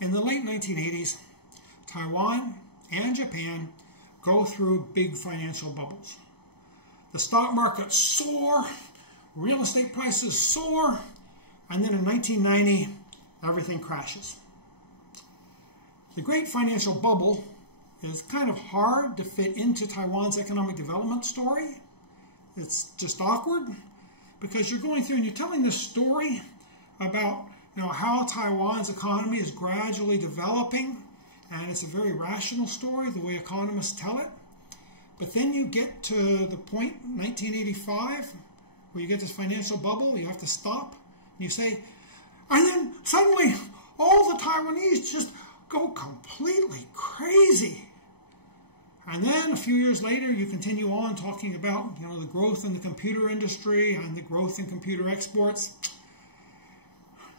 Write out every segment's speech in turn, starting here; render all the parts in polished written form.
In the late 1980s, Taiwan and Japan go through big financial bubbles. The stock market soar, real estate prices soar, and then in 1990, everything crashes. The Great Financial Bubble is kind of hard to fit into Taiwan's economic development story. It's just awkward because you're going through and you're telling this story about how Taiwan's economy is gradually developing, and it's a very rational story, the way economists tell it. But then you get to the point, 1985, where you get this financial bubble, you have to stop, and you say, and then suddenly all the Taiwanese just go completely crazy. And then a few years later, you continue on talking about the growth in the computer industry and the growth in computer exports.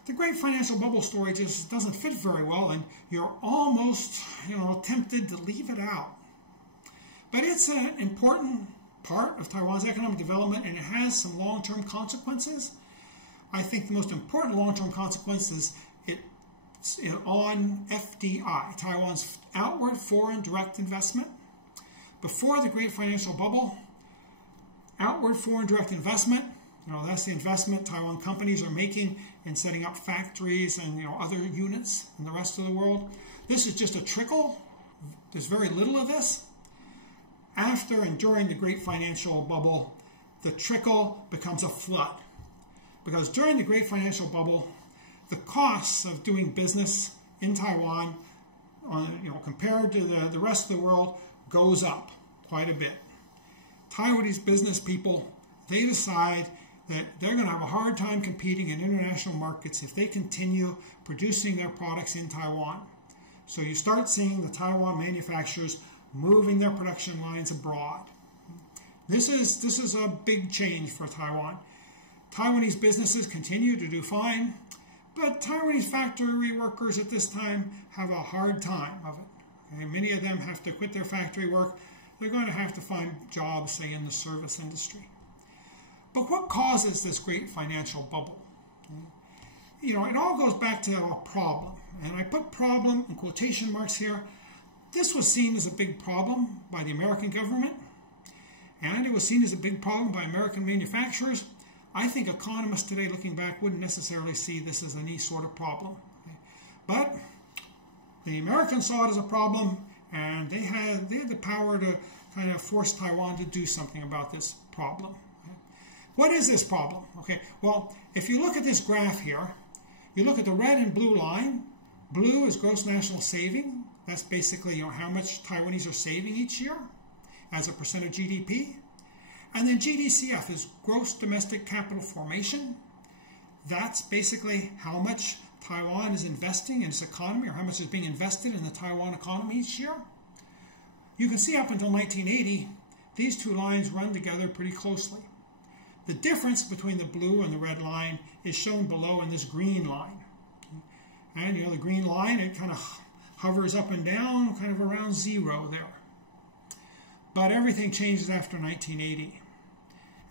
The Great Financial Bubble story just doesn't fit very well, and you're almost tempted to leave it out. But it's an important part of Taiwan's economic development, and it has some long-term consequences. I think the most important long-term consequence is on FDI, Taiwan's outward foreign direct investment. Before the Great Financial Bubble, outward foreign direct investment, that's the investment Taiwan companies are making in setting up factories and other units in the rest of the world. This is just a trickle. There's very little of this. After and during the Great Financial Bubble, the trickle becomes a flood. Because during the Great Financial Bubble, the costs of doing business in Taiwan, compared to the rest of the world, goes up quite a bit. Taiwanese business people, they decide that they're going to have a hard time competing in international markets if they continue producing their products in Taiwan. So you start seeing the Taiwan manufacturers moving their production lines abroad. This is a big change for Taiwan. Taiwanese businesses continue to do fine, but Taiwanese factory workers at this time have a hard time of it. Okay, many of them have to quit their factory work. They're going to have to find jobs, say, in the service industry. But what causes this great financial bubble? It all goes back to a problem. And I put problem in quotation marks here. This was seen as a big problem by the American government, and it was seen as a big problem by American manufacturers. I think economists today, looking back, wouldn't necessarily see this as any sort of problem. But the Americans saw it as a problem, and they had the power to kind of force Taiwan to do something about this problem. What is this problem? Okay, well, if you look at this graph here, you look at the red and blue line. Blue is gross national saving. That's basically how much Taiwanese are saving each year as a percent of GDP. And then GDCF is gross domestic capital formation. That's basically how much Taiwan is investing in its economy, or how much is being invested in the Taiwan economy each year. You can see up until 1980, these two lines run together pretty closely. The difference between the blue and the red line is shown below in this green line. And the green line, it kind of hovers up and down, kind of around zero there. But everything changes after 1980.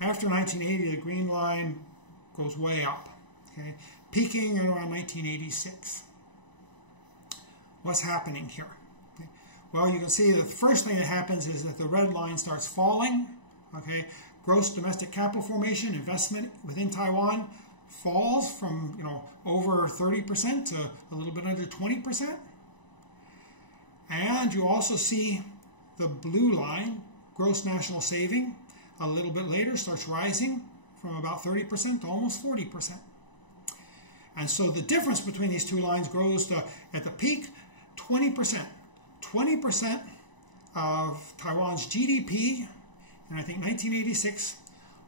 After 1980, the green line goes way up, okay, peaking at around 1986. What's happening here? Okay. Well, you can see that the first thing that happens is that the red line starts falling. Okay, gross domestic capital formation, investment within Taiwan, falls from over 30% to a little bit under 20%. And you also see the blue line, gross national saving, a little bit later starts rising from about 30% to almost 40%. And so the difference between these two lines grows to, at the peak, 20%. 20% of Taiwan's GDP, and I think 1986,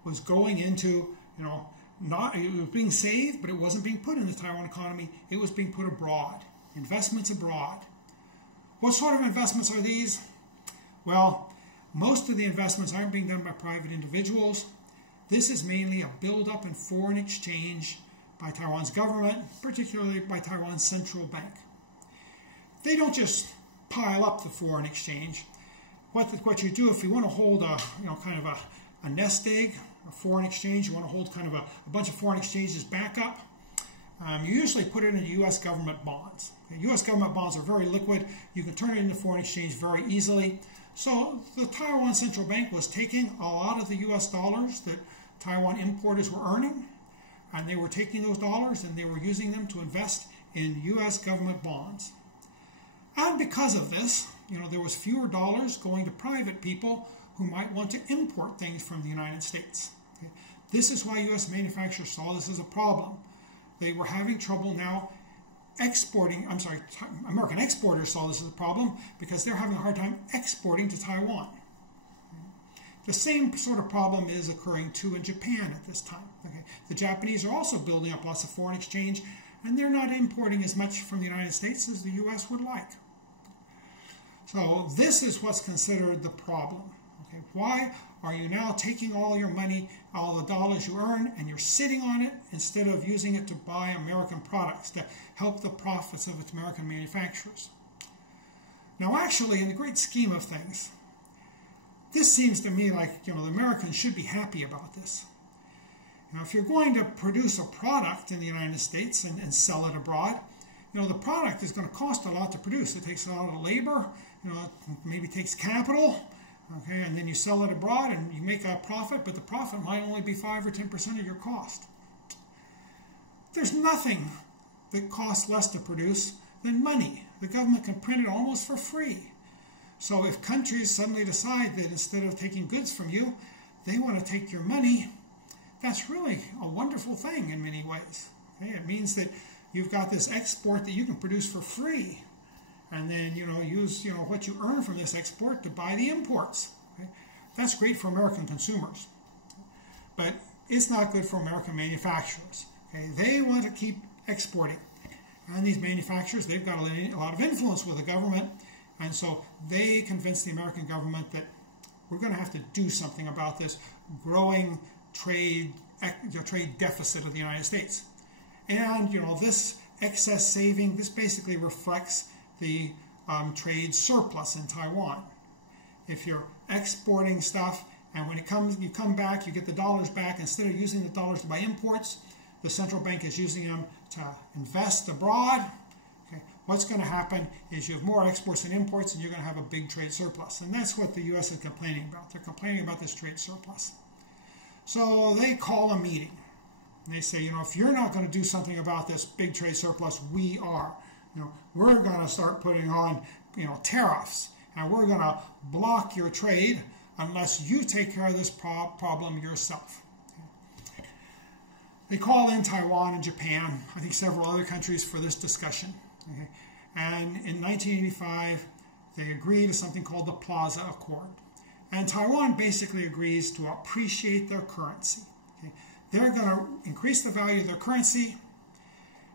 was going into, it was being saved, but it wasn't being put in the Taiwan economy. It was being put abroad, investments abroad. What sort of investments are these? Well, most of the investments aren't being done by private individuals. This is mainly a buildup in foreign exchange by Taiwan's government, particularly by Taiwan's central bank. They don't just pile up the foreign exchange. What you do if you want to hold a kind of a nest egg, a foreign exchange, you want to hold kind of a bunch of foreign exchanges back up. you usually put it into U.S. government bonds. U.S. government bonds are very liquid. You can turn it into foreign exchange very easily. So the Taiwan Central Bank was taking a lot of the U.S. dollars that Taiwan importers were earning, and they were taking those dollars and they were using them to invest in U.S. government bonds. And because of this, there was fewer dollars going to private people who might want to import things from the United States. Okay? This is why U.S. manufacturers saw this as a problem. They were having trouble now American exporters saw this as a problem because they're having a hard time exporting to Taiwan. The same sort of problem is occurring too in Japan at this time. Okay? The Japanese are also building up lots of foreign exchange, and they're not importing as much from the United States as the U.S. would like. So this is what's considered the problem. Okay? Why are you now taking all your money, all the dollars you earn, and you're sitting on it instead of using it to buy American products to help the profits of American manufacturers? Now actually, in the great scheme of things, this seems to me like the Americans should be happy about this. If you're going to produce a product in the United States and sell it abroad, the product is going to cost a lot to produce. It takes a lot of labor, it maybe takes capital, okay, and then you sell it abroad and you make a profit, but the profit might only be 5 or 10% of your cost. There's nothing that costs less to produce than money. The government can print it almost for free. So if countries suddenly decide that instead of taking goods from you, they want to take your money, that's really a wonderful thing in many ways. Okay? It means that you've got this export that you can produce for free, and then use what you earn from this export to buy the imports. Okay? That's great for American consumers, but it's not good for American manufacturers. Okay? They want to keep exporting, and these manufacturers, they've got a lot of influence with the government, and so they convince the American government that we're going to have to do something about this growing trade deficit of the United States. And this excess saving, this basically reflects the trade surplus in Taiwan. If you're exporting stuff and when you come back, you get the dollars back, instead of using the dollars to buy imports, the central bank is using them to invest abroad. Okay. What's going to happen is you have more exports than imports, and you're going to have a big trade surplus. And that's what the U.S. is complaining about. They're complaining about this trade surplus. So they call a meeting. And they say, if you're not going to do something about this big trade surplus, we are. We're going to start putting on, tariffs, and we're going to block your trade unless you take care of this problem yourself. Okay. They call in Taiwan and Japan, I think several other countries, for this discussion. Okay. And in 1985, they agree to something called the Plaza Accord. And Taiwan basically agrees to appreciate their currency. Okay. They're going to increase the value of their currency,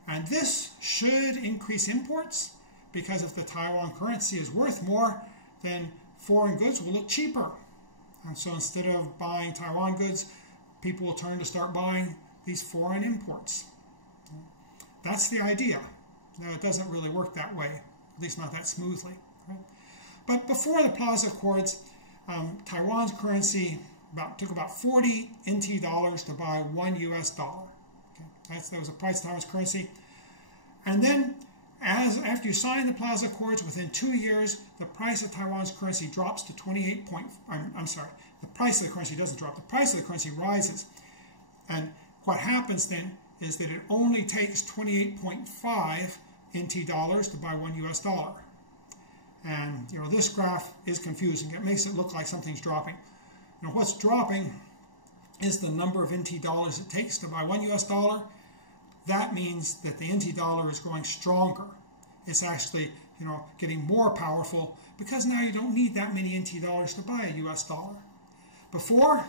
and this should increase imports, because if the Taiwan currency is worth more, then foreign goods will look cheaper. And so instead of buying Taiwan goods, people will turn to start buying these foreign imports. That's the idea. Now, it doesn't really work that way, at least not that smoothly. Right? But before the Plaza Accords, Taiwan's currency took about 40 NT dollars to buy $1 US. Okay? That was the price of Taiwan's currency. And then, after you sign the Plaza Accords, within 2 years, the price of Taiwan's currency drops to the price of the currency doesn't drop. The price of the currency rises. And what happens then is that it only takes 28.5 NT dollars to buy $1 US. And this graph is confusing. It makes it look like something's dropping. What's dropping is the number of NT dollars it takes to buy $1 US. That means that the NT dollar is growing stronger. It's actually, getting more powerful, because now you don't need that many NT dollars to buy a US dollar. Before,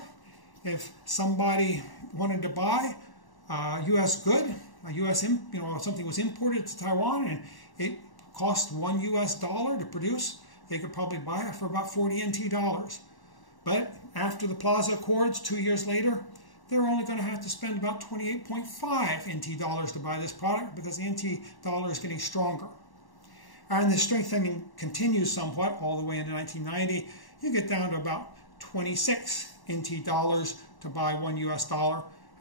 if somebody wanted to buy a US good, something was imported to Taiwan and it cost $1 US to produce, they could probably buy it for about 40 NT dollars. But after the Plaza Accords, 2 years later, they're only going to have to spend about 28.5 NT dollars to buy this product, because the NT dollar is getting stronger. And the strengthening continues somewhat all the way into 1990. You get down to about 26 NT dollars to buy $1 US,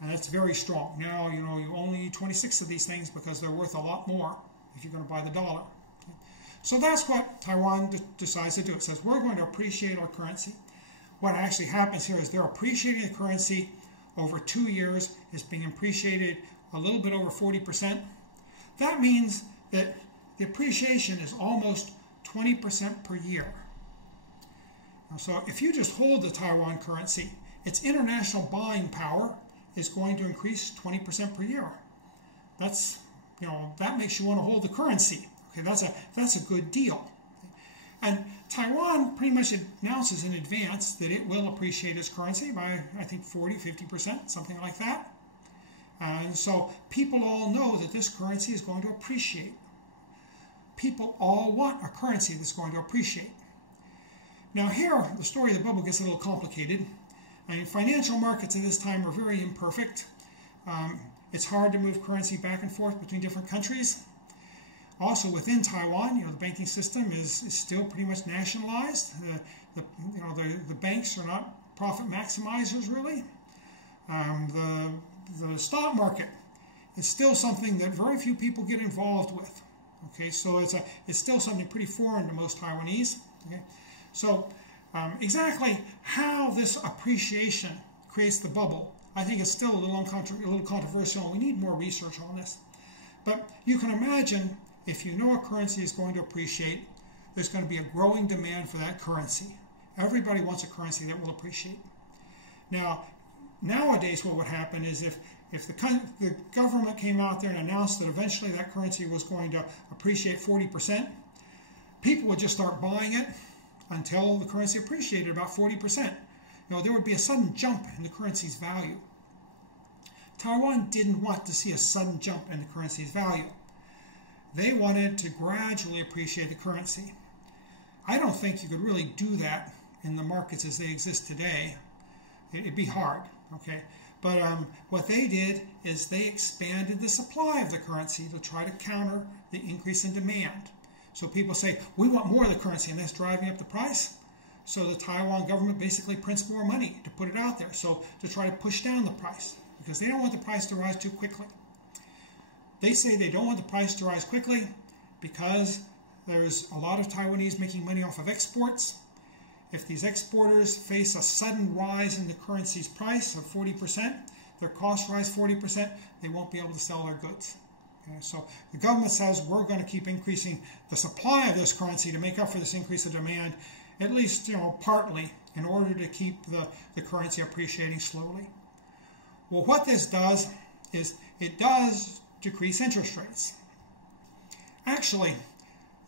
And that's very strong. Now, you know, you only need 26 of these things because they're worth a lot more if you're going to buy the dollar. So that's what Taiwan decides to do. It says, we're going to appreciate our currency. What actually happens here is they're appreciating the currency over 2 years. It's being appreciated a little bit over 40%. That means that the appreciation is almost 20% per year. So if you just hold the Taiwan currency, its international buying power is going to increase 20% per year. That's, you know, that makes you want to hold the currency. Okay, that's a good deal. And Taiwan pretty much announces in advance that it will appreciate its currency by, I think, 40, 50%, something like that. And so people all know that this currency is going to appreciate. People all want a currency that's going to appreciate. Now here, the story of the bubble gets a little complicated. I mean, financial markets at this time are very imperfect. It's hard to move currency back and forth between different countries. Also within Taiwan, you know, the banking system is still pretty much nationalized. The banks are not profit maximizers really. The stock market is still something that very few people get involved with. Okay, so it's still something pretty foreign to most Taiwanese. Okay, so exactly how this appreciation creates the bubble, I think is still a little controversial, and we need more research on this. But you can imagine, if you know a currency is going to appreciate, there's going to be a growing demand for that currency. Everybody wants a currency that will appreciate. Now, nowadays what would happen is if the government came out there and announced that eventually that currency was going to appreciate 40%, people would just start buying it until the currency appreciated about 40%. You know, there would be a sudden jump in the currency's value. Taiwan didn't want to see a sudden jump in the currency's value. They wanted to gradually appreciate the currency. I don't think you could really do that in the markets as they exist today. It'd be hard, okay? But what they did is they expanded the supply of the currency to try to counter the increase in demand. So people say, we want more of the currency, and that's driving up the price. So the Taiwan government basically prints more money to put it out there, so to try to push down the price, because they don't want the price to rise too quickly. They say they don't want the price to rise quickly because there's a lot of Taiwanese making money off of exports. If these exporters face a sudden rise in the currency's price of 40%, their costs rise 40%, they won't be able to sell their goods. Okay, so the government says we're going to keep increasing the supply of this currency to make up for this increase of demand, at least, you know, partly, in order to keep the currency appreciating slowly. Well, what this does is it does decrease interest rates. Actually,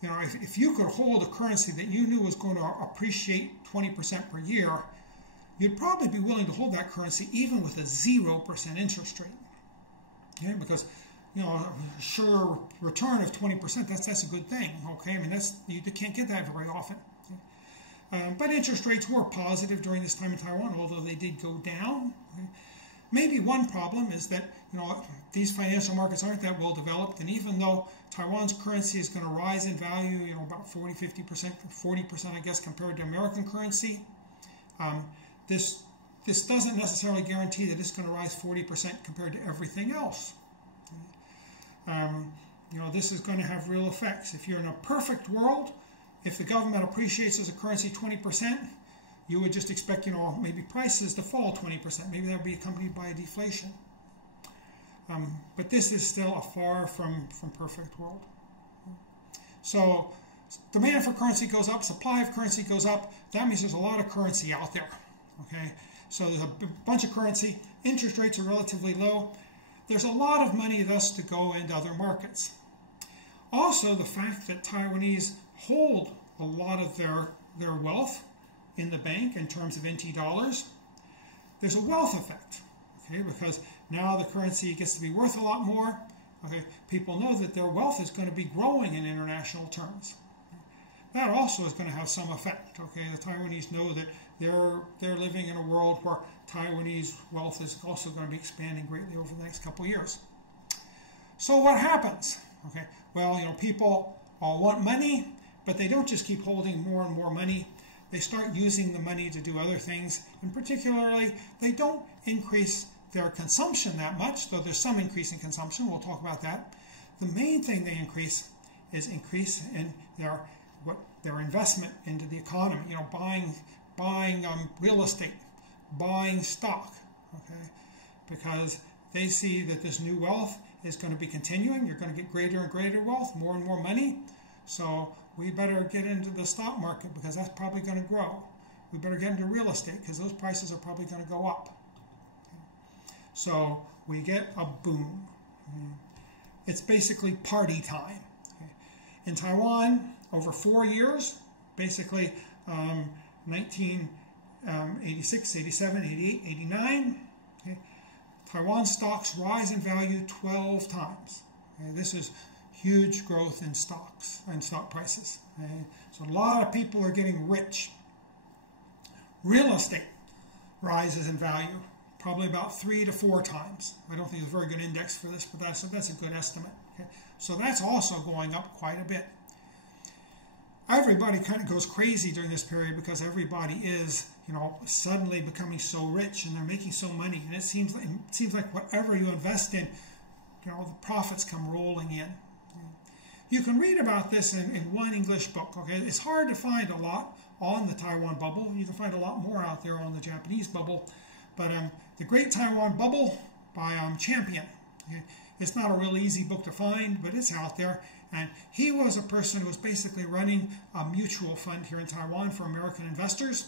you know, if you could hold a currency that you knew was going to appreciate 20% per year, you'd probably be willing to hold that currency even with a 0% interest rate. Okay, because, you know, a sure return of 20%, that's a good thing. Okay, I mean, you can't get that very often. Okay? But interest rates were positive during this time in Taiwan, although they did go down. Okay? Maybe one problem is that, you know, these financial markets aren't that well developed, and even though Taiwan's currency is going to rise in value, you know, about 40, 50%, 40%, I guess, compared to American currency, this doesn't necessarily guarantee that it's going to rise 40% compared to everything else. You know, this is going to have real effects. If you're in a perfect world, if the government appreciates as a currency 20%, you would just expect, you know, maybe prices to fall 20%. Maybe that would be accompanied by a deflation. But this is still a far from perfect world. So demand for currency goes up, supply of currency goes up. That means there's a lot of currency out there. Okay, so there's a bunch of currency. Interest rates are relatively low. There's a lot of money thus to go into other markets. Also, the fact that Taiwanese hold a lot of their wealth in the bank in terms of NT dollars, there's a wealth effect, okay, because now the currency gets to be worth a lot more. Okay, people know that their wealth is going to be growing in international terms. That also is going to have some effect. Okay, the Taiwanese know that they're living in a world where Taiwanese wealth is also going to be expanding greatly over the next couple of years. So what happens? Okay, well, you know, people all want money, but they don't just keep holding more and more money. They start using the money to do other things, and particularly, they don't increase their consumption that much, though there's some increase in consumption. We'll talk about that. The main thing they increase in their investment into the economy. You know, buying real estate, buying stock. Okay, because they see that this new wealth is going to be continuing. You're going to get greater and greater wealth, more and more money. So we better get into the stock market because that's probably going to grow. We better get into real estate because those prices are probably going to go up. Okay. So we get a boom. It's basically party time. Okay. In Taiwan, over 4 years, basically 1986, 87, 88, 89, okay, Taiwan stocks rise in value 12 times. Okay. This is huge growth in stocks and stock prices. Okay. So a lot of people are getting rich. Real estate rises in value, probably about 3 to 4 times. I don't think it's a very good index for this, but that's a good estimate. Okay. So that's also going up quite a bit. Everybody kind of goes crazy during this period because everybody is, you know, suddenly becoming so rich and they're making so money. And it seems like whatever you invest in, you know, the profits come rolling in. You can read about this in one English book. Okay, it's hard to find a lot on the Taiwan bubble. You can find a lot more out there on the Japanese bubble. But The Great Taiwan Bubble by Champion. Okay? It's not a real easy book to find, but it's out there. And he was a person who was basically running a mutual fund here in Taiwan for American investors.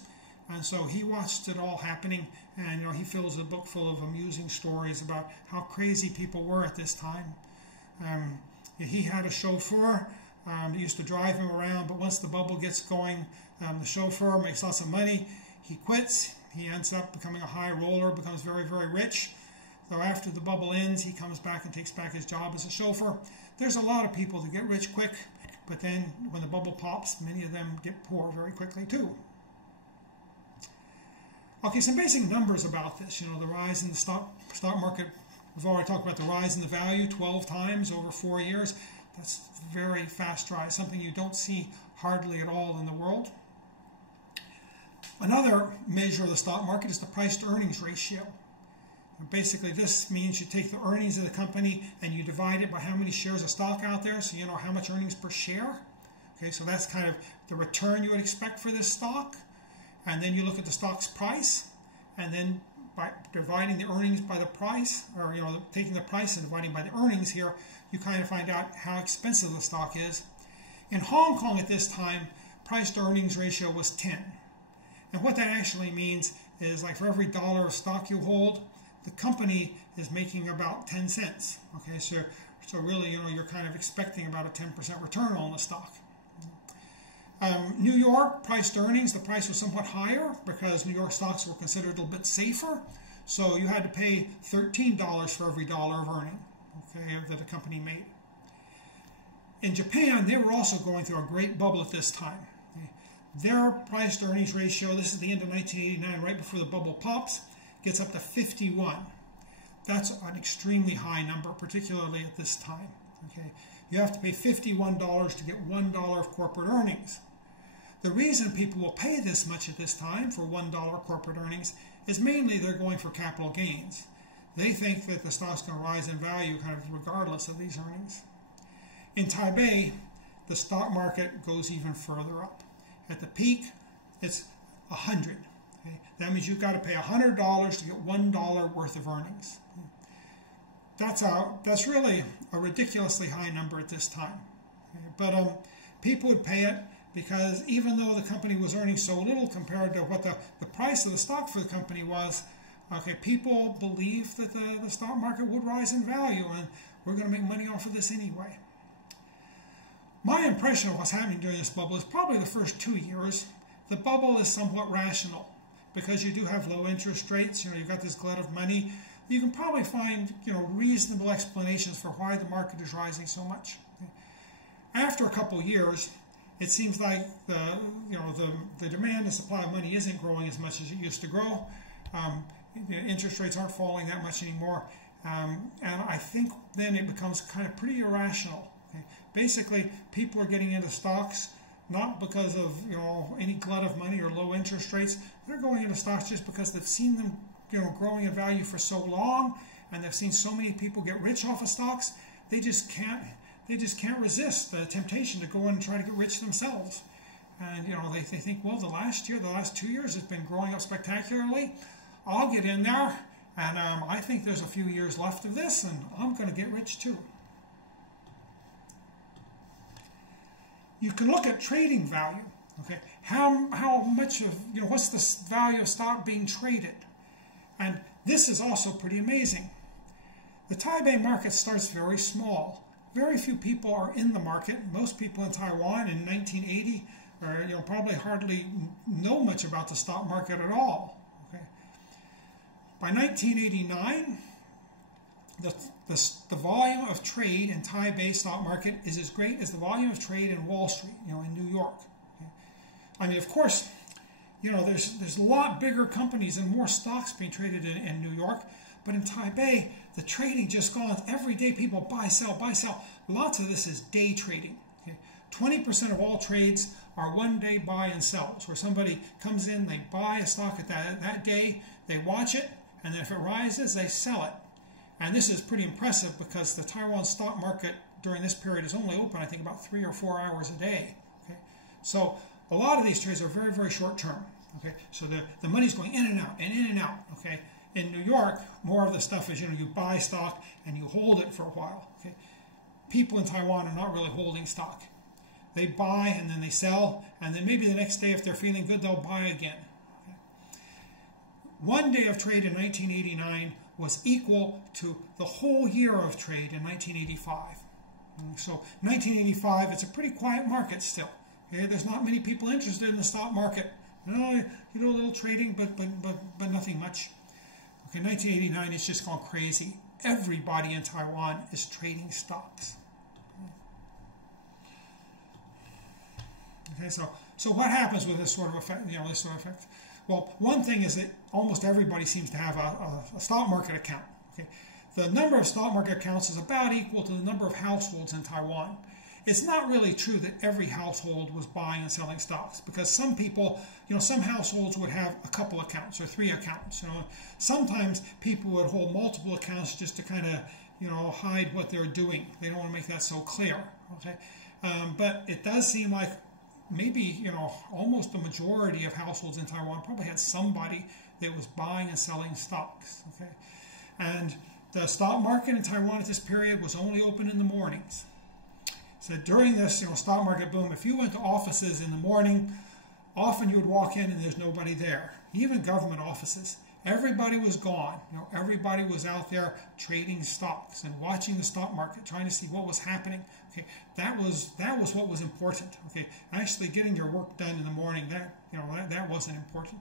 And so he watched it all happening, and you know, he fills a book full of amusing stories about how crazy people were at this time. He had a chauffeur that used to drive him around, but once the bubble gets going, the chauffeur makes lots of money. He quits. He ends up becoming a high roller, becomes very, very rich. So after the bubble ends, he comes back and takes back his job as a chauffeur. There's a lot of people that get rich quick, but then when the bubble pops, many of them get poor very quickly too. Okay, some basic numbers about this. You know, the rise in the stock market. We've already talked about the rise in the value 12 times over 4 years. That's a very fast rise, something you don't see hardly at all in the world. Another measure of the stock market is the price-to-earnings ratio. Basically, this means you take the earnings of the company and you divide it by how many shares of stock out there, so you know how much earnings per share. Okay, so that's kind of the return you would expect for this stock. And then you look at the stock's price, and then by dividing the earnings by the price, or you know, taking the price and dividing by the earnings here, you kind of find out how expensive the stock is. In Hong Kong at this time, price-to-earnings ratio was 10. And what that actually means is, like, for every dollar of stock you hold, the company is making about 10 cents. Okay, so really, you know, you're kind of expecting about a 10% return on the stock. New York, price to earnings, the price was somewhat higher because New York stocks were considered a little bit safer. So you had to pay $13 for every dollar of earning, okay, that a company made. In Japan, they were also going through a great bubble at this time. Okay. Their price to earnings ratio, this is the end of 1989, right before the bubble pops, gets up to 51. That's an extremely high number, particularly at this time. Okay. You have to pay $51 to get $1 of corporate earnings. The reason people will pay this much at this time for $1 corporate earnings is mainly they're going for capital gains. They think that the stock's going to rise in value kind of regardless of these earnings. In Taipei, the stock market goes even further up. At the peak, it's 100. Okay? That means you've got to pay $100 to get $1 worth of earnings. That's really a ridiculously high number at this time. Okay? But people would pay it because even though the company was earning so little compared to what the price of the stock for the company was, okay, people believed that the stock market would rise in value and we're going to make money off of this anyway. My impression of what's happening during this bubble is probably the first 2 years. The bubble is somewhat rational because you do have low interest rates. You know, you've got this glut of money. You can probably find, you know, reasonable explanations for why the market is rising so much. After a couple years, it seems like the demand and supply of money isn't growing as much as it used to grow. Interest rates aren't falling that much anymore, and I think then it becomes kind of pretty irrational. Okay? Basically, people are getting into stocks not because of, you know, any glut of money or low interest rates. They're going into stocks just because they've seen them growing in value for so long, and they've seen so many people get rich off of stocks, they just can't resist the temptation to go in and try to get rich themselves. And they think, well, the last 2 years has been growing up spectacularly. I'll get in there, and I think there's a few years left of this, and I'm going to get rich too. You can look at trading value. Okay, how much of what's the value of stock being traded, and this is also pretty amazing. The Taipei market starts very small. Very few people are in the market. Most people in Taiwan in 1980 probably hardly know much about the stock market at all. Okay. By 1989, the volume of trade in Taipei stock market is as great as the volume of trade in Wall Street, in New York. Okay. I mean, of course, there's a lot bigger companies and more stocks being traded in New York, but in Taipei, the trading just goes on. Every day people buy, sell, buy, sell. Lots of this is day trading. Okay. 20% of all trades are one-day buy and sells, where somebody comes in, they buy a stock at that day, they watch it, and then if it rises, they sell it. And this is pretty impressive because the Taiwan stock market during this period is only open, I think, about 3 or 4 hours a day. Okay. So a lot of these trades are very, very short term. Okay. So the money's going in and out and in and out. Okay. In New York, more of the stuff is, you buy stock and you hold it for a while. Okay. People in Taiwan are not really holding stock. They buy and then they sell, and then maybe the next day, if they're feeling good, they'll buy again. Okay. 1 day of trade in 1989 was equal to the whole year of trade in 1985. So 1985, it's a pretty quiet market still. Okay. There's not many people interested in the stock market. You do a little trading, but nothing much. Okay, 1989, it's just gone crazy. Everybody in Taiwan is trading stocks. Okay, so what happens with this sort of effect? This sort of effect. Well, one thing is that almost everybody seems to have a stock market account. Okay, the number of stock market accounts is about equal to the number of households in Taiwan. It's not really true that every household was buying and selling stocks, because some people, some households would have a couple accounts or 3 accounts. Sometimes people would hold multiple accounts just to kind of, hide what they're doing. They don't want to make that so clear. Okay, but it does seem like maybe, almost the majority of households in Taiwan probably had somebody that was buying and selling stocks. Okay, and the stock market in Taiwan at this period was only open in the mornings. So during this stock market boom, if you went to offices in the morning, often you would walk in and there's nobody there. Even government offices, everybody was gone. Everybody was out there trading stocks and watching the stock market, trying to see what was happening. Okay, that was what was important. Okay, actually getting your work done in the morning, that wasn't important.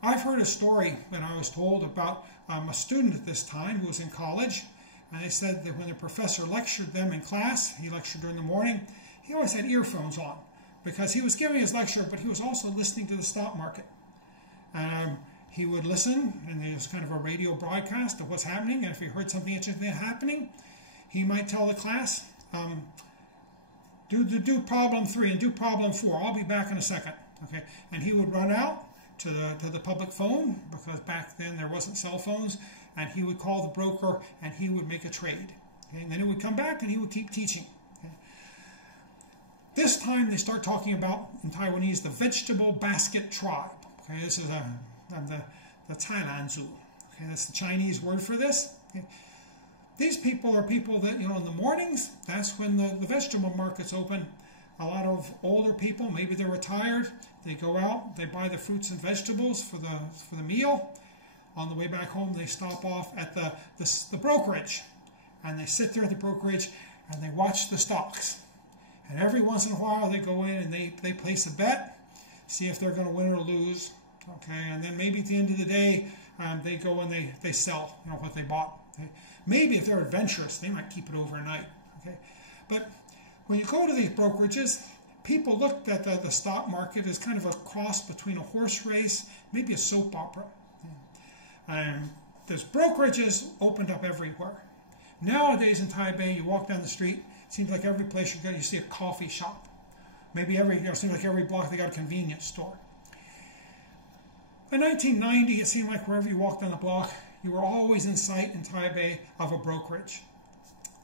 I've heard a story that I was told about a student at this time who was in college. And they said that when the professor lectured them in class, he lectured during the morning, he always had earphones on because he was giving his lecture, but he was also listening to the stock market. He would listen, and there's kind of a radio broadcast of what's happening, and if he heard something interesting happening, he might tell the class, do problem 3 and do problem 4. I'll be back in a second. Okay, and he would run out to the public phone, because back then there wasn't cell phones, and he would call the broker and he would make a trade. Okay? And then he would come back and he would keep teaching. Okay? This time they start talking about, in Taiwanese, the vegetable basket tribe. Okay? This is the Cailanzu. Okay? That's the Chinese word for this. Okay? These people are people that, in the mornings, that's when the vegetable market's open. A lot of older people, maybe they're retired, they go out, they buy the fruits and vegetables for the meal. On the way back home, they stop off at the brokerage, and they sit there at the brokerage and they watch the stocks. And every once in a while, they go in and they place a bet, see if they're going to win or lose. Okay, and then maybe at the end of the day, they go and they sell what they bought. Okay? Maybe if they're adventurous, they might keep it overnight. Okay, but when you go to these brokerages, people looked at the stock market as kind of a cross between a horse race, maybe a soap opera. There's brokerages opened up everywhere. Nowadays in Taipei, you walk down the street, it seems like every place you go, you see a coffee shop. Maybe it seems like every block they got a convenience store. By 1990, it seemed like wherever you walked on the block, you were always in sight in Taipei of a brokerage.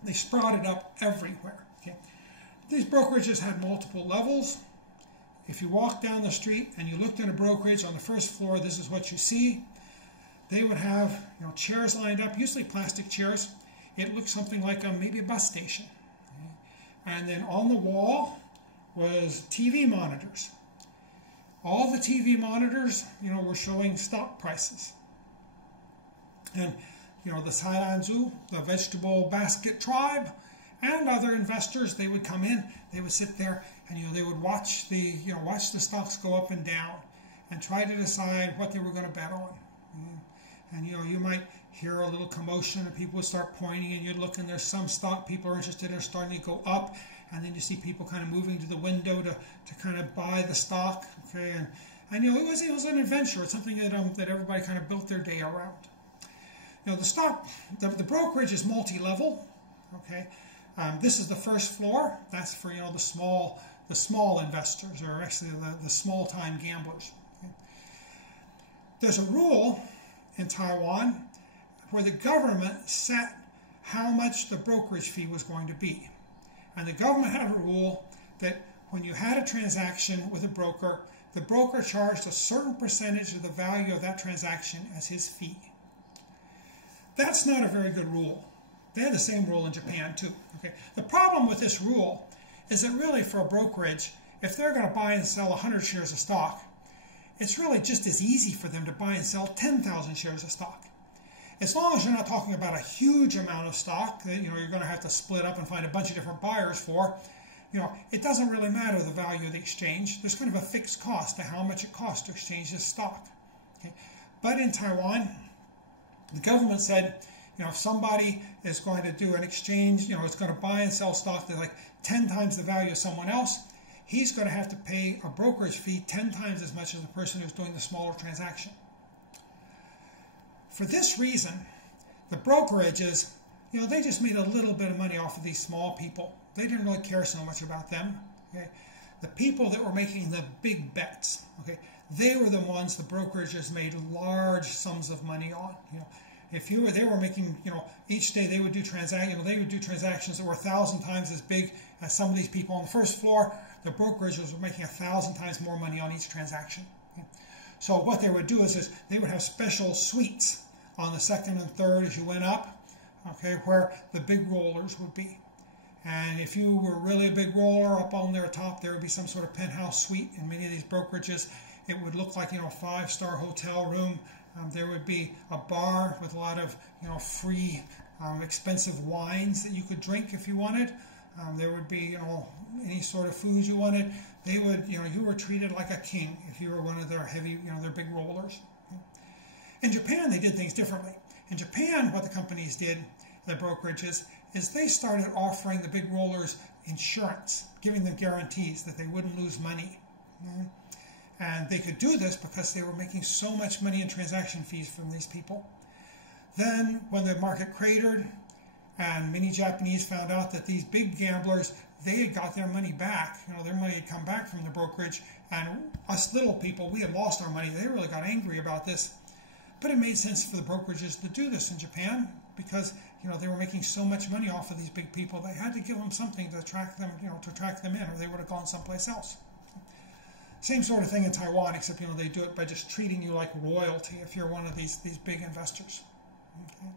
They sprouted up everywhere. Okay? These brokerages had multiple levels. If you walked down the street and you looked at a brokerage on the first floor, this is what you see. They would have chairs lined up, usually plastic chairs. It looked something like maybe a bus station. Okay? And then on the wall was TV monitors. All the TV monitors, were showing stock prices. And, the Sailanzu, the vegetable basket tribe, and other investors, they would come in, they would sit there, and they would watch the stocks go up and down, and try to decide what they were going to bet on. And you might hear a little commotion, and people would start pointing, and you'd look, and there's some stock people are interested in starting to go up, and then you see people kind of moving to the window to kind of buy the stock. Okay, and it was an adventure. It's something that everybody kind of built their day around. The brokerage is multi-level. Okay, this is the first floor. That's for the small investors, or actually the small-time gamblers. Okay? There's a rule in Taiwan where the government set how much the brokerage fee was going to be, and the government had a rule that when you had a transaction with a broker, the broker charged a certain percentage of the value of that transaction as his fee. That's not a very good rule. They had the same rule in Japan too. Okay. The problem with this rule is that really for a brokerage, if they're going to buy and sell 100 shares of stock, it's really just as easy for them to buy and sell 10,000 shares of stock. As long as you're not talking about a huge amount of stock that you're going to have to split up and find a bunch of different buyers for, it doesn't really matter the value of the exchange. There's kind of a fixed cost to how much it costs to exchange this stock. Okay. But in Taiwan, the government said, if somebody is going to do an exchange, is going to buy and sell stock that's like 10 times the value of someone else, he's going to have to pay a brokerage fee 10 times as much as the person who's doing the smaller transaction. For this reason, the brokerages, they just made a little bit of money off of these small people. They didn't really care so much about them. Okay? The people that were making the big bets, okay, they were the ones the brokerages made large sums of money on. They were making, each day they would do transactions that were 1,000 times as big as some of these people on the first floor. The brokerages were making 1,000 times more money on each transaction. Okay? So what they would do is they would have special suites on the second and third as you went up, okay, where the big rollers would be. And if you were really a big roller up on their top, there would be some sort of penthouse suite in many of these brokerages. It would look like, a 5-star hotel room. There would be a bar with a lot of, free, expensive wines that you could drink if you wanted. There would be, any sort of food you wanted. They would, you were treated like a king if you were one of their heavy, their big rollers. In Japan, they did things differently. In Japan, what the companies did, the brokerages, is they started offering the big rollers insurance, giving them guarantees that they wouldn't lose money. Okay? And they could do this because they were making so much money in transaction fees from these people. Then, when the market cratered, and many Japanese found out that these big gamblers, they had got their money back. Their money had come back from the brokerage, and us little people, we had lost our money. They really got angry about this. But it made sense for the brokerages to do this in Japan because, they were making so much money off of these big people. They had to give them something to attract them, to attract them in, or they would have gone someplace else. Same sort of thing in Taiwan, except, they do it by just treating you like royalty if you're one of these big investors. Okay?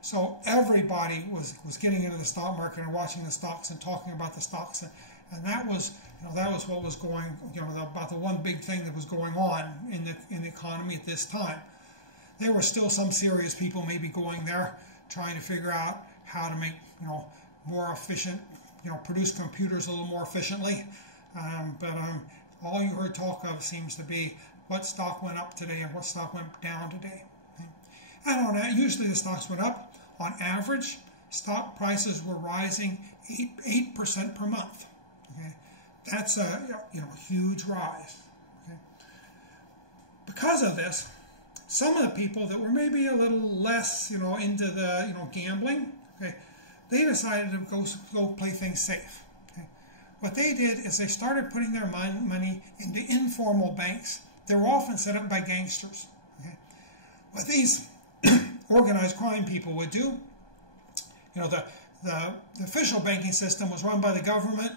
So everybody was getting into the stock market and watching the stocks and talking about the stocks, and that was what was going, about the one big thing that was going on in the economy at this time. There were still some serious people maybe going there trying to figure out how to make more efficient, produce computers a little more efficiently, but all you heard talk of seems to be what stock went up today and what stock went down today. Okay? And on that, usually the stocks went up. On average, stock prices were rising 8% per month. Okay? That's a huge rise. Okay? Because of this, some of the people that were maybe a little less into the gambling, okay, they decided to go play things safe. Okay? What they did is they started putting their money into informal banks they were often set up by gangsters. Okay? What these organized crime people would do, the official banking system was run by the government.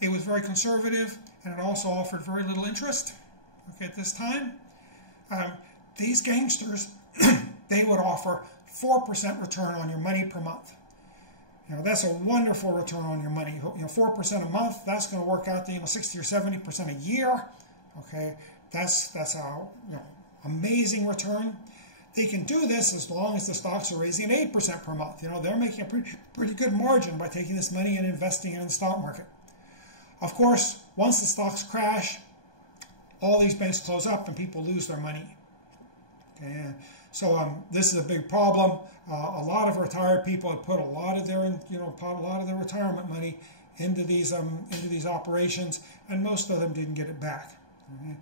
It was very conservative, and it also offered very little interest. Okay, at this time, these gangsters, they would offer 4% return on your money per month. That's a wonderful return on your money. 4% a month, that's going to work out to 60 or 70% a year. Okay, that's a amazing return. They can do this as long as the stocks are raising 8% per month. They're making a pretty good margin by taking this money and investing it in the stock market. Of course, once the stocks crash, all these banks close up and people lose their money. Okay, so this is a big problem. A lot of retired people had put a lot of their retirement money into these operations, and most of them didn't get it back. Okay.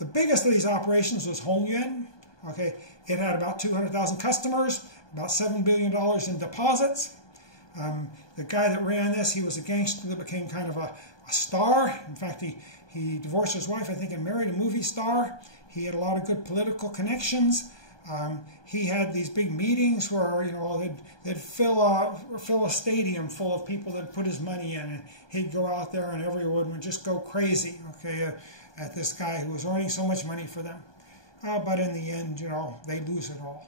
The biggest of these operations was Hongyuan. Okay, it had about 200,000 customers, about $7 billion in deposits. The guy that ran this, he was a gangster that became kind of a star. In fact, he divorced his wife, I think, and married a movie star. He had a lot of good political connections. He had these big meetings where they'd fill a stadium full of people that put his money in, and he'd go out there and everyone would just go crazy, okay, at this guy who was earning so much money for them. But in the end, they lose it all.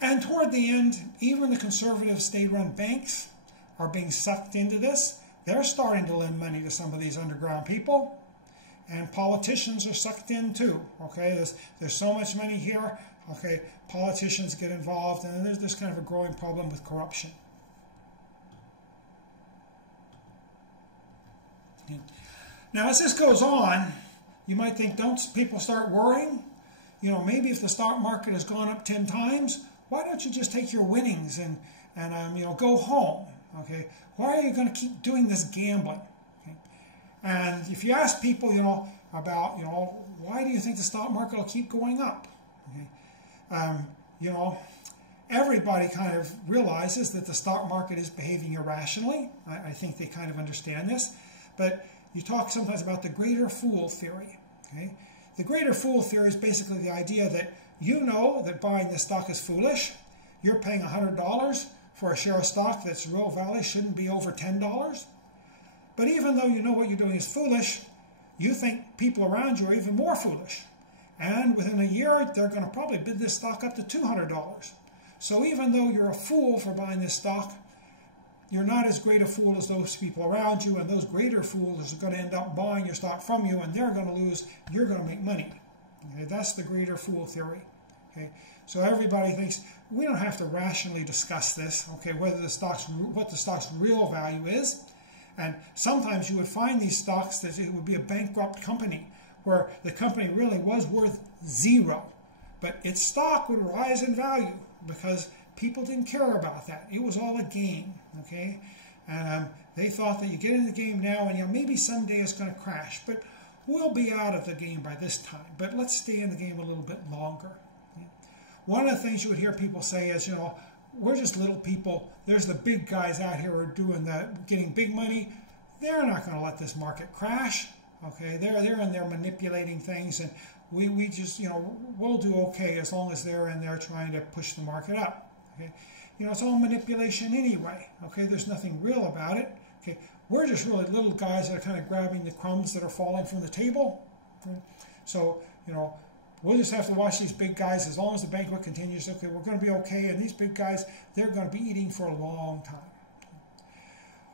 And toward the end, even the conservative state-run banks are being sucked into this. They're starting to lend money to some of these underground people. And politicians are sucked in too. Okay, there's so much money here. Okay, politicians get involved, and there's this kind of a growing problem with corruption. Now, as this goes on, you might think, don't people start worrying? Maybe if the stock market has gone up 10 times, why don't you just take your winnings and go home? Okay, why are you going to keep doing this gambling? And if you ask people, about, why do you think the stock market will keep going up? Okay. Everybody kind of realizes that the stock market is behaving irrationally. I think they kind of understand this. But you talk sometimes about the greater fool theory. Okay. The greater fool theory is basically the idea that that buying this stock is foolish. You're paying $100 for a share of stock that's real value shouldn't be over $10. But even though you know what you're doing is foolish, you think people around you are even more foolish. And within a year, they're going to probably bid this stock up to $200. So even though you're a fool for buying this stock, you're not as great a fool as those people around you, and those greater fools are going to end up buying your stock from you, and they're going to lose, you're going to make money. Okay, that's the greater fool theory. Okay, so everybody thinks we don't have to rationally discuss this, okay, what the stock's real value is. And sometimes you would find these stocks that it would be a bankrupt company where the company really was worth zero, but its stock would rise in value because people didn't care about that. It was all a game, okay? And they thought that you get in the game now and maybe someday it's going to crash, but we'll be out of the game by this time, but let's stay in the game a little bit longer. Okay? One of the things you would hear people say is, we're just little people. There's the big guys out here who are doing getting big money. They're not going to let this market crash. Okay, they're in there manipulating things, and we just we'll do okay as long as they're in there trying to push the market up. Okay, it's all manipulation anyway. Okay, there's nothing real about it. Okay, we're just really little guys that are kind of grabbing the crumbs that are falling from the table. Okay? So we'll just have to watch these big guys as long as the banquet continues. Okay, we're going to be okay, and these big guys, they're going to be eating for a long time.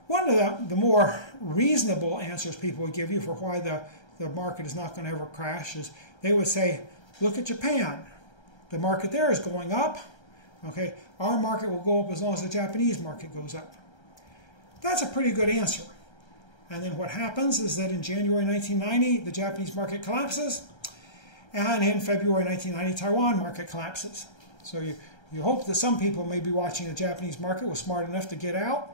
One of the more reasonable answers people would give you for why the market is not going to ever crash is they would say, look at Japan. The market there is going up. Okay, our market will go up as long as the Japanese market goes up. That's a pretty good answer. And then what happens is that in January 1990, the Japanese market collapses. And in February 1990, Taiwan market collapses. So you hope that some people may be watching the Japanese market was smart enough to get out,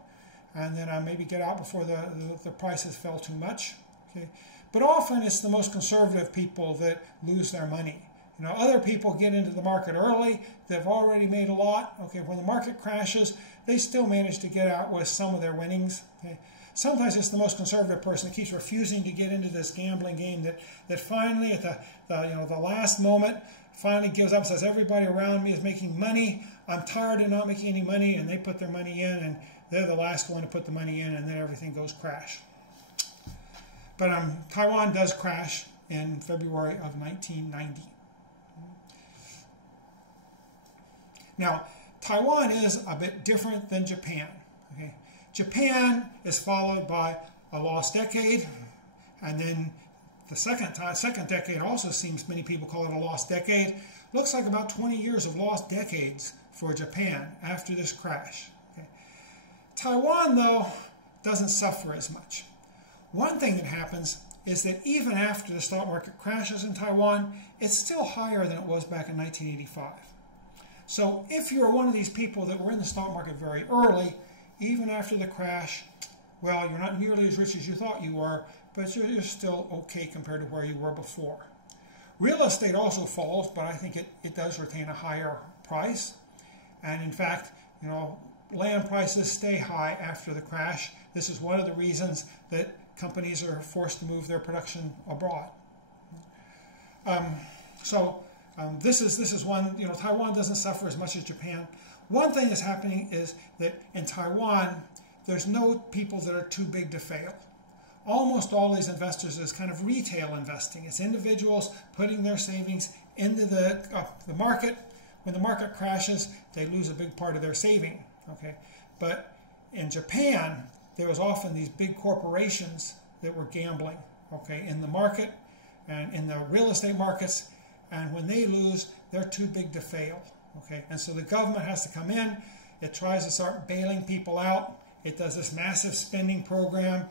and then maybe get out before the prices fell too much. Okay, but often it's the most conservative people that lose their money. Other people get into the market early. They've already made a lot. Okay, when the market crashes, they still manage to get out with some of their winnings. Okay, sometimes it's the most conservative person that keeps refusing to get into this gambling game that finally at the last moment finally gives up and says, everybody around me is making money. I'm tired of not making any money, and they put their money in, and they're the last one to put the money in, and then everything goes crash. But Taiwan does crash in February of 1990. Now, Taiwan is a bit different than Japan. Okay? Japan is followed by a lost decade, and then the second decade also seems, many people call it a lost decade. Looks like about 20 years of lost decades for Japan after this crash. Okay? Taiwan, though, doesn't suffer as much. One thing that happens is that even after the stock market crashes in Taiwan, it's still higher than it was back in 1985. So if you're one of these people that were in the stock market very early, even after the crash, well, you're not nearly as rich as you thought you were, but you're still okay compared to where you were before. Real estate also falls, but I think it does retain a higher price. And in fact, land prices stay high after the crash. This is one of the reasons that companies are forced to move their production abroad. This is one, Taiwan doesn't suffer as much as Japan. One thing that's happening is that in Taiwan, there's no people that are too big to fail. Almost all these investors is kind of retail investing. It's individuals putting their savings into the market. When the market crashes, they lose a big part of their saving. Okay, but in Japan, there was often these big corporations that were gambling. Okay, in the market and in the real estate markets, and when they lose, they're too big to fail. Okay, and so the government has to come in. It tries to start bailing people out. It does this massive spending program.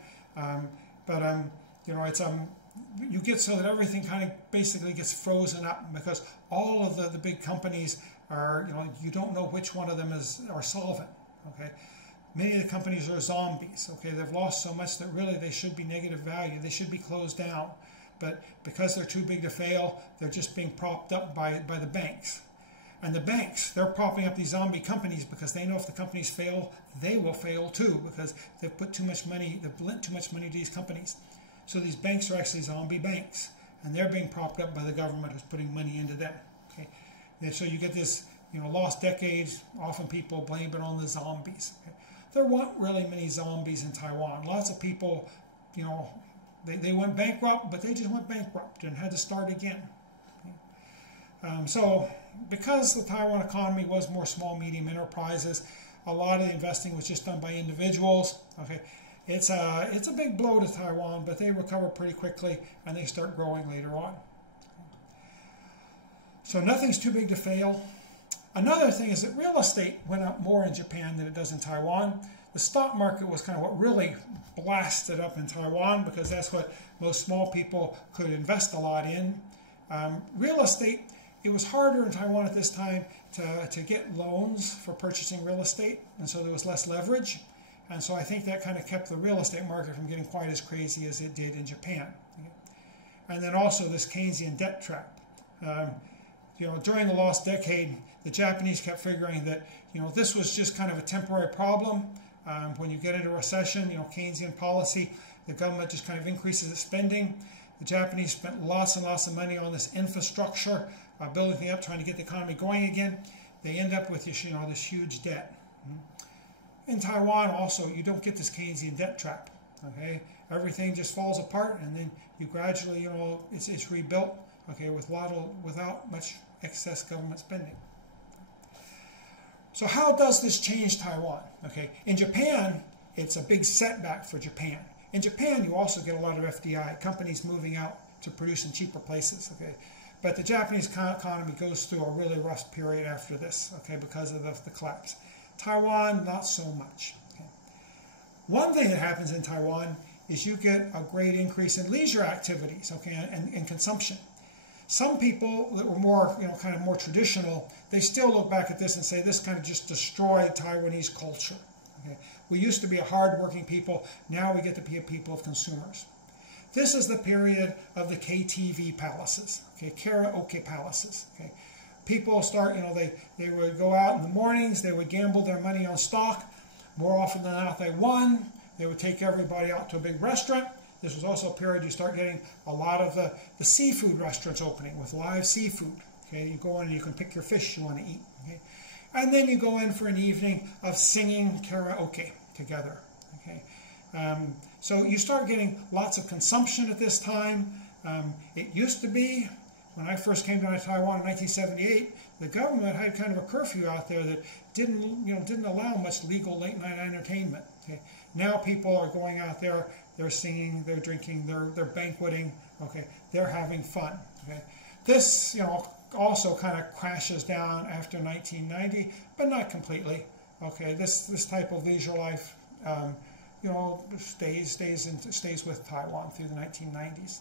You get so that everything kind of basically gets frozen up because all of the big companies are, you don't know which one of them are solvent. Okay, many of the companies are zombies. Okay, they've lost so much that really they should be negative value. They should be closed down, but because they're too big to fail, they're just being propped up by the banks. And the banks, they're propping up these zombie companies because they know if the companies fail, they will fail too because they've put too much money, they've lent too much money to these companies. So these banks are actually zombie banks, and they're being propped up by the government who's putting money into them. Okay, and so you get this, lost decades. Often people blame it on the zombies. Okay? There weren't really many zombies in Taiwan. Lots of people, they went bankrupt, but they just went bankrupt and had to start again. So because the Taiwan economy was more small, medium enterprises, a lot of the investing was just done by individuals. Okay, it's a big blow to Taiwan, but they recover pretty quickly and they start growing later on. So nothing's too big to fail. Another thing is that real estate went up more in Japan than it does in Taiwan. The stock market was kind of what really blasted up in Taiwan because that's what most small people could invest a lot in. Real estate, it was harder in Taiwan at this time to get loans for purchasing real estate, and so there was less leverage. And so I think that kind of kept the real estate market from getting quite as crazy as it did in Japan. And then also this Keynesian debt trap. During the lost decade, the Japanese kept figuring that this was just kind of a temporary problem. When you get into a recession, Keynesian policy, the government just kind of increases its spending. The Japanese spent lots and lots of money on this infrastructure, building things up, trying to get the economy going again. They end up with this huge debt. In Taiwan, also, you don't get this Keynesian debt trap. Okay, everything just falls apart, and then you gradually, it's rebuilt. Okay, without much excess government spending. So how does this change Taiwan? Okay, in Japan, it's a big setback for Japan. In Japan, you also get a lot of FDI, companies moving out to produce in cheaper places. Okay, but the Japanese economy goes through a really rough period after this. Okay, because of the collapse. Taiwan, not so much. Okay. One thing that happens in Taiwan is you get a great increase in leisure activities. Okay, and consumption. Some people that were more, kind of more traditional, they still look back at this and say this kind of just destroyed Taiwanese culture. Okay? We used to be a hard-working people. Now we get to be a people of consumers. This is the period of the KTV palaces, okay, karaoke palaces. Okay? People start, they would go out in the mornings. They would gamble their money on stock. More often than not, they won. They would take everybody out to a big restaurant. This was also a period you start getting a lot of the seafood restaurants opening with live seafood. Okay, you go in and you can pick your fish you want to eat. Okay, and then you go in for an evening of singing karaoke together. Okay, so you start getting lots of consumption at this time. It used to be, when I first came down to Taiwan in 1978, the government had kind of a curfew out there that didn't allow much legal late night entertainment. Okay, now people are going out there. They're singing, they're drinking, they're banqueting, okay, they're having fun, okay. This, also kind of crashes down after 1990, but not completely, okay. This type of leisure life, stays with Taiwan through the 1990s.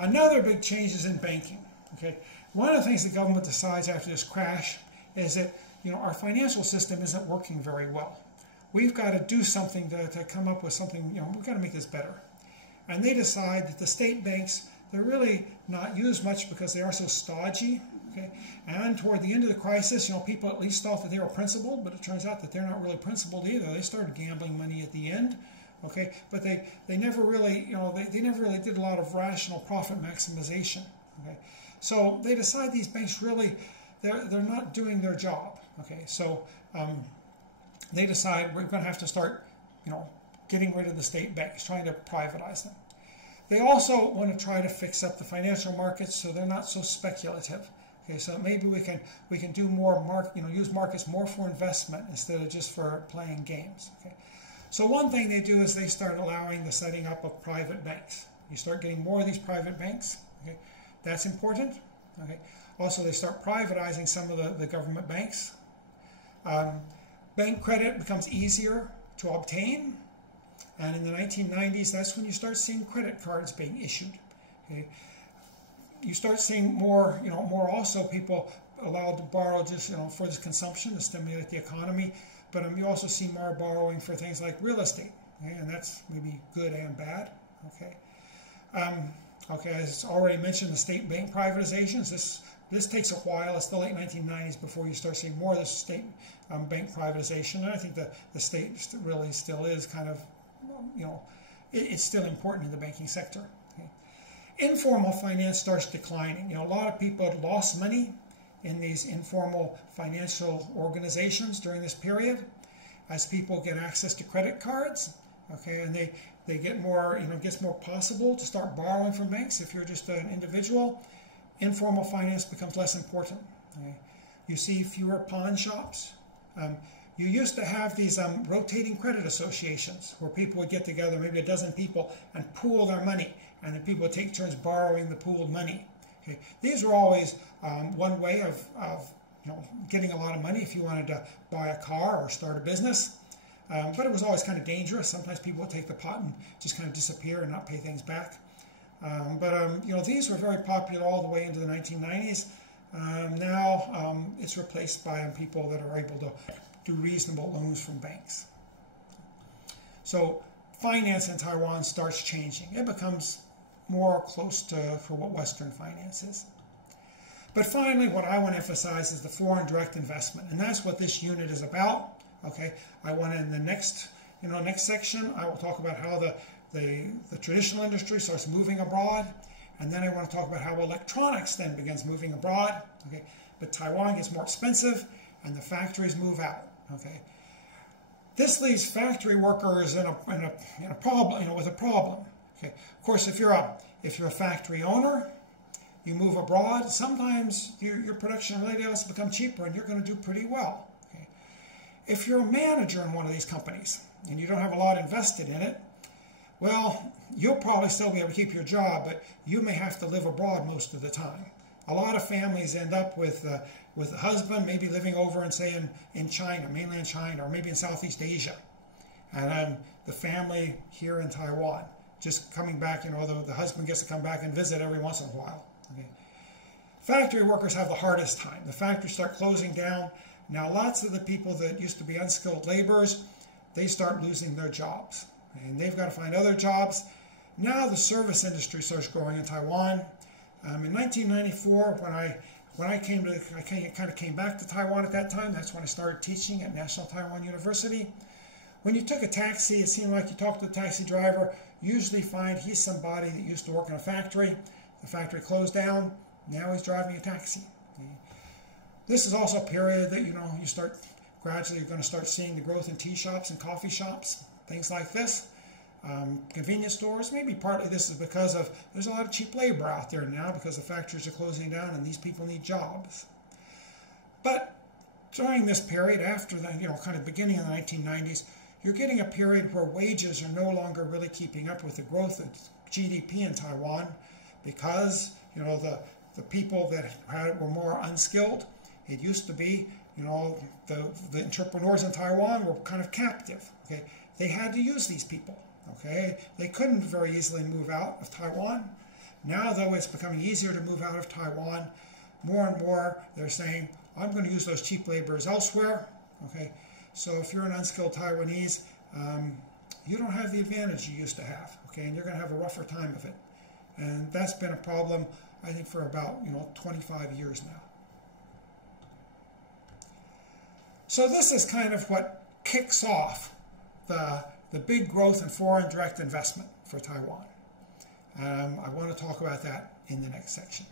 Another big change is in banking, okay. One of the things the government decides after this crash is that, our financial system isn't working very well. We've got to do something to come up with something, we've got to make this better. And they decide that the state banks, they're really not used much because they are so stodgy. Okay? And toward the end of the crisis, people at least thought that they were principled, but it turns out that they're not really principled either. They started gambling money at the end. Okay? But they never really, they never really did a lot of rational profit maximization. Okay? So they decide these banks really, they're not doing their job. Okay? So they decide we're going to have to start, getting rid of the state banks, trying to privatize them. They also want to try to fix up the financial markets so they're not so speculative. Okay, so maybe we can do more use markets more for investment instead of just for playing games. Okay, so one thing they do is they start allowing the setting up of private banks. You start getting more of these private banks. Okay, that's important. Okay, also they start privatizing some of the government banks. Bank credit becomes easier to obtain, and in the 1990s, that's when you start seeing credit cards being issued. Okay? You start seeing more, more also people allowed to borrow just, for this consumption to stimulate the economy, but you also see more borrowing for things like real estate, okay? And that's maybe good and bad. Okay. Okay, as already mentioned, the state bank privatizations. This takes a while. It's the late 1990s before you start seeing more of this state bank privatization. And I think the state really still is kind of, it's still important in the banking sector. Okay. Informal finance starts declining. A lot of people had lost money in these informal financial organizations during this period as people get access to credit cards. Okay, and they get more, it gets more possible to start borrowing from banks. If you're just an individual, informal finance becomes less important. Okay? You see fewer pawn shops. You used to have these rotating credit associations where people would get together, maybe a dozen people, and pool their money, and then people would take turns borrowing the pooled money. Okay? These were always one way of getting a lot of money if you wanted to buy a car or start a business. But it was always kind of dangerous. Sometimes people would take the pot and just kind of disappear and not pay things back. These were very popular all the way into the 1990s. Now it's replaced by people that are able to do reasonable loans from banks. So finance in Taiwan starts changing. It becomes more close to what Western finance is. But finally, what I want to emphasize is the foreign direct investment, and that's what this unit is about. Okay, I want to, in the next section, I will talk about how the traditional industry starts moving abroad, and then I want to talk about how electronics then begins moving abroad. Okay, but Taiwan gets more expensive, and the factories move out. Okay, this leaves factory workers in a problem, with a problem. Okay, of course, if you're a factory owner, you move abroad. Sometimes your production really does become cheaper, and you're going to do pretty well. If you're a manager in one of these companies and you don't have a lot invested in it, well, you'll probably still be able to keep your job, but you may have to live abroad most of the time. A lot of families end up with a husband maybe living over in China, mainland China, or maybe in Southeast Asia, and the family here in Taiwan, just coming back. The husband gets to come back and visit every once in a while. Okay. Factory workers have the hardest time. The factories start closing down. Now, lots of the people that used to be unskilled laborers, they start losing their jobs, and they've got to find other jobs. Now the service industry starts growing in Taiwan. In 1994, when I kind of came back to Taiwan at that time, that's when I started teaching at National Taiwan University. when you took a taxi, it seemed like you talked to the taxi driver, you usually find he's somebody that used to work in a factory. The factory closed down. Now he's driving a taxi. This is also a period that, you start gradually, you're going to start seeing the growth in tea shops and coffee shops, things like this. Convenience stores, maybe partly this is because of, there's a lot of cheap labor out there now because the factories are closing down and these people need jobs. But during this period, after the, kind of beginning of the 1990s, you're getting a period where wages are no longer really keeping up with the growth of GDP in Taiwan because, the people that were more unskilled. It used to be, the entrepreneurs in Taiwan were kind of captive. Okay, they had to use these people. Okay, they couldn't very easily move out of Taiwan. Now, though, it's becoming easier to move out of Taiwan. More and more, they're saying, I'm going to use those cheap laborers elsewhere. Okay, so if you're an unskilled Taiwanese, you don't have the advantage you used to have. Okay, and you're going to have a rougher time of it. And that's been a problem, I think, for about 25 years now. So this is kind of what kicks off the big growth in foreign direct investment for Taiwan. I want to talk about that in the next section.